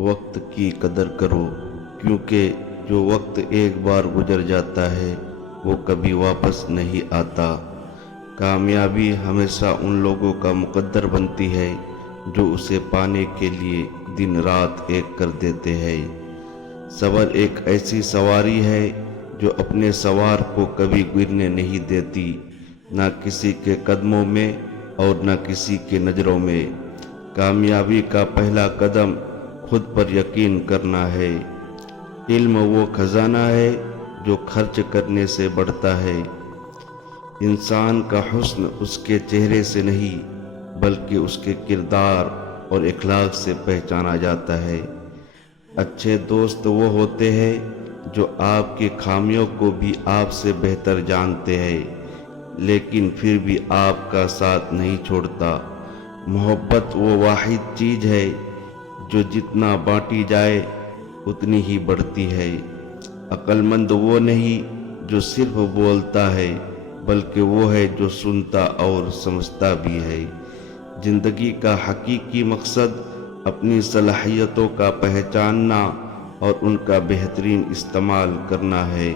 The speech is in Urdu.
وقت کی قدر کرو، کیونکہ جو وقت ایک بار گزر جاتا ہے وہ کبھی واپس نہیں آتا۔ کامیابی ہمیشہ ان لوگوں کا مقدر بنتی ہے جو اسے پانے کے لیے دن رات ایک کر دیتے ہیں۔ صبر ایک ایسی سواری ہے جو اپنے سوار کو کبھی گرنے نہیں دیتی، نہ کسی کے قدموں میں اور نہ کسی کے نظروں میں۔ کامیابی کا پہلا قدم خود پر یقین کرنا ہے۔ علم وہ خزانہ ہے جو خرچ کرنے سے بڑھتا ہے۔ انسان کا حسن اس کے چہرے سے نہیں بلکہ اس کے کردار اور اخلاق سے پہچانا جاتا ہے۔ اچھے دوست وہ ہوتے ہیں جو آپ کی خامیوں کو بھی آپ سے بہتر جانتے ہیں لیکن پھر بھی آپ کا ساتھ نہیں چھوڑتا۔ محبت وہ واحد چیز ہے جو جتنا بانٹی جائے اتنی ہی بڑھتی ہے۔ عقل مند وہ نہیں جو صرف بولتا ہے بلکہ وہ ہے جو سنتا اور سمجھتا بھی ہے۔ زندگی کا حقیقی مقصد اپنی صلاحیتوں کا پہچاننا اور ان کا بہترین استعمال کرنا ہے۔